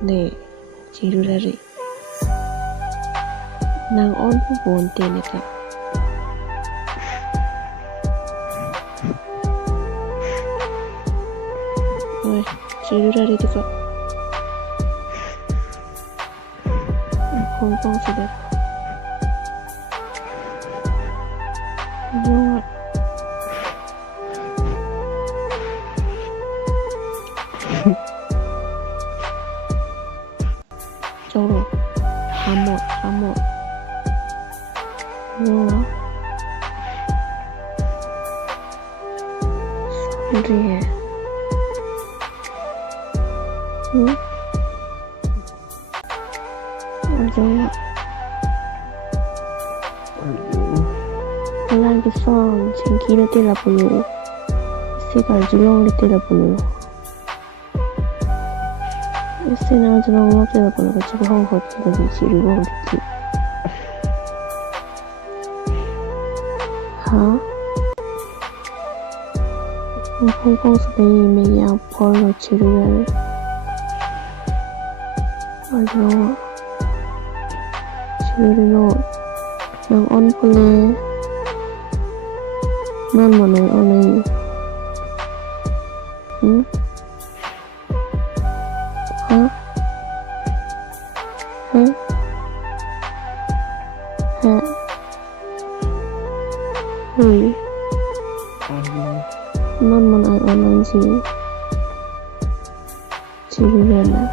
네, 지루라리. 난 얼굴 본 때니까. 왜, 지루라리가. 건강수대. 안녕하. 저로. 한번. 안녕하. 소리해. 응? 안녕하. Lagi song Chinky tela pulu Istiqal julong tela pulu Istina julong tela pulu Kacik hong hot kita bici rubong diki Hah? Hong Kong sebagai media porno ciruan Aduh Ciruan Nang on pule Non mà nói ở đây Hả? Hả? Hả? Non mà nói ở đây Chị đi lên à?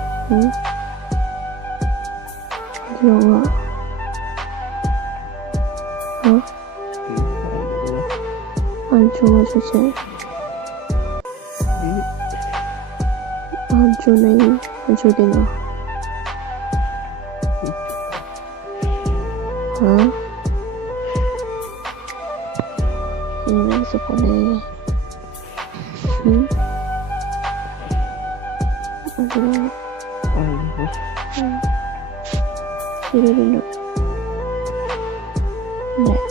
Điều ạ? Hả? Anjo saja. Anjo नहीं Anjo देना हाँ ini sekolah Ini dulu Nggak